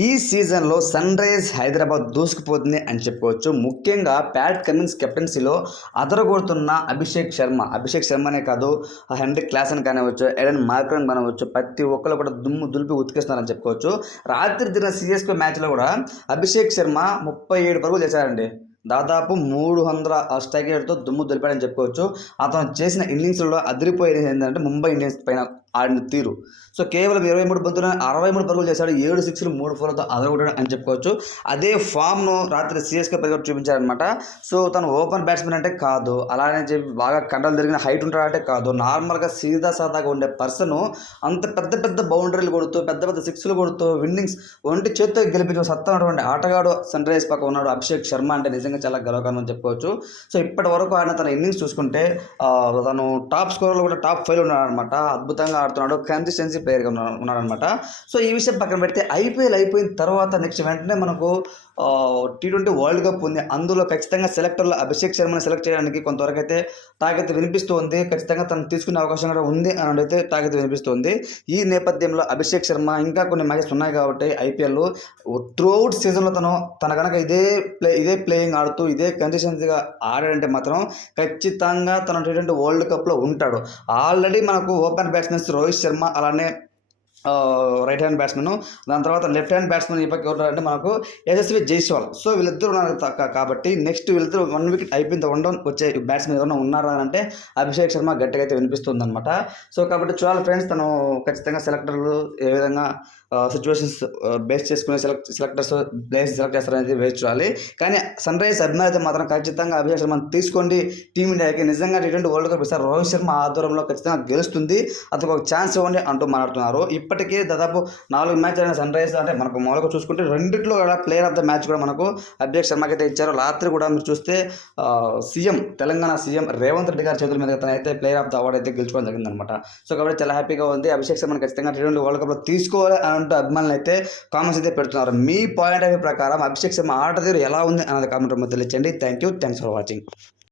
ఈ సీజన్లో sun rise Hyderabad దూసుకుపోతుంది అని చెప్పుకోవచ్చు. ముఖ్యంగా ప్యాట్ కమిన్స్ కెప్టెన్సీలో అదరగొడుతున్న అభిషేక్ శర్మనే కాదు, హెన్రిక్ క్లాసన్ కానివ్వచ్చు, ఎడెన్ మార్క్రమ్ కానివ్వచ్చు, ప్రతి ఒక్కరు కూడా దుమ్ము దులిపి ఉతికేస్తున్నారని చెప్పుకోవచ్చు. రాత్రి జరిగిన సిఎస్కే మ్యాచ్లో కూడా అభిషేక్ శర్మ 37 పరుగులు చేశారండి. దాదాపు 300 స్ట్రైక్ రేట్తో దుమ్ము దులిపాడని చెప్పుకోవచ్చు. అతను చేసిన ఇన్నింగ్స్లో అదిరిపోయేది ఏంటంటే ముంబై ఇండియన్స్ పైన ఆడిన తీరు. సో కేవలం 23 బంతులు 63 పరుగులు చేశాడు. 7 సిక్స్లు 3 ఫోర్లతో అదరగొట్టాడు అని చెప్పుకోవచ్చు. అదే ఫామ్ను రాత్రి సిఎస్కే పైగా చూపించారనమాట. సో తను ఓపెన్ బ్యాట్స్మెన్ అంటే కాదు, అలానే చెప్పి బాగా కండలు తిరిగిన హైట్ ఉంటాడంటే కాదు, నార్మల్గా సీదా సాదాగా ఉండే పర్సన్ అంత పెద్ద పెద్ద బౌండరీలు కొడుతూ పెద్ద పెద్ద సిక్స్లు కొడుతూ విన్నింగ్స్ ఒంటి చేత్తో గెలిపించిన సత్తా ఉన్నటువంటి ఆటగాడు సన్ రైజ్ పక్క ఉన్నాడు అభిషేక్ శర్మ అంటే నిజంగా చాలా గర్వకారణం అని చెప్పుకోవచ్చు. సో ఇప్పటి వరకు ఆయన తన ఇన్నింగ్స్ చూసుకుంటే తను టాప్ స్కోర్లో కూడా టాప్ 5 ఉన్నాడు అనమాట. అద్భుతంగా ఆడుతున్నాడు, కన్సిస్టెన్సీ ప్లేయర్గా ఉన్నాడనమాట. సో ఈ విషయం పక్కన పెడితే ఐపీఎల్ అయిపోయిన తర్వాత నెక్స్ట్ వెంటనే మనకు T20 వరల్డ్ కప్ ఉంది. అందులో ఖచ్చితంగా సెలెక్టర్లు అభిషేక్ శర్మని సెలెక్ట్ చేయడానికి కొంతవరకు అయితే తాకైతే వినిపిస్తూ ఉంది. ఖచ్చితంగా తను తీసుకునే అవకాశం కూడా ఉంది అని అయితే తాకైతే వినిపిస్తుంది. ఈ నేపథ్యంలో అభిషేక్ శర్మ ఇంకా కొన్ని మ్యాచెస్ ఉన్నాయి కాబట్టి ఐపీఎల్ త్రూఅవుట్ సీజన్లో తన కనుక ఇదే ప్లేయింగ్ ఆడుతూ ఇదే కన్సిస్టెన్సీగా ఆడాడంటే మాత్రం ఖచ్చితంగా తన T20 వరల్డ్ కప్లో ఉంటాడు. ఆల్రెడీ మనకు ఓపెన్ బ్యాట్స్మెన్స్ రోహిత్ శర్మ, అలానే రైట్ హ్యాండ్ బ్యాట్స్మెన్, దాని తర్వాత లెఫ్ట్ హ్యాండ్ బ్యాట్స్మెన్ ఈ పక్క ఎవరంటే మనకు యశస్వి జైస్వాల్. సో వీళ్ళిద్దరు ఉన్నారు కాబట్టి నెక్స్ట్ వీళ్ళిద్దరు 1 వికెట్ అయిపోయిన 1 డౌన్ వచ్చే బ్యాట్స్మెన్ ఎవరైనా ఉన్నారా అంటే అభిషేక్ శర్మ గట్టిగా అయితే వినిపిస్తుంది అనమాట. సో కాబట్టి చూడాలి ఫ్రెండ్స్, తను ఖచ్చితంగా సెలెక్టర్లు ఏ విధంగా సిచ్యువేషన్స్ బేస్ చేసుకునే సెలెక్టర్స్ ప్లేయర్స్ సెలెక్ట్ చేస్తారనేది వేచి చూడాలి. కానీ సన్ రైజ్ అభిమానులు అయితే మాత్రం ఖచ్చితంగా అభిషేక్ శర్మను తీసుకోండి. టీమిండియాకి నిజంగా T20 వరల్డ్ కప్ ఇస్తారు. రోహిత్ శర్మ ఆధ్వర్యంలో ఖచ్చితంగా గెలుస్తుంది, అతనికి ఒక ఛాన్స్ ఇవ్వండి అంటూ మాట్లాడుతున్నారు. ఇప్పటికే దాదాపు 4 మ్యాచ్ అయిన సన్ రైజ్ అంటే మనకు మొదలుగా చూసుకుంటే రెండిట్లో కూడా ప్లేయర్ ఆఫ్ ద మ్యాచ్ కూడా మనకు అభిషేక్ శర్మకి అయితే ఇచ్చారు. రాత్రి కూడా మీరు చూస్తే తెలంగాణ సీఎం రేవంత్ రెడ్డి గారి చేతుల మీద తనైతే ప్లేయర్ ఆఫ్ ద అవార్డు అయితే గెలుచుకోవడం జరిగిందనమాట. సో కాబట్టి చాలా హ్యాపీగా ఉంది. అభిషేక్ శర్మని ఖచ్చితంగా T20 వరల్డ్ కప్లో తీసుకోవాలి అంటూ అభిమానులు అయితే కామెంట్స్ అయితే పెడుతున్నారు. మీ పాయింట్ ఆఫ్ వ్యూ ప్రకారం అభిషేక్ శర్మ ఆట తీరు ఎలా ఉంది అన్నది కామెంట్ రూపంలో తెలియచేయండి. Thanks for watching.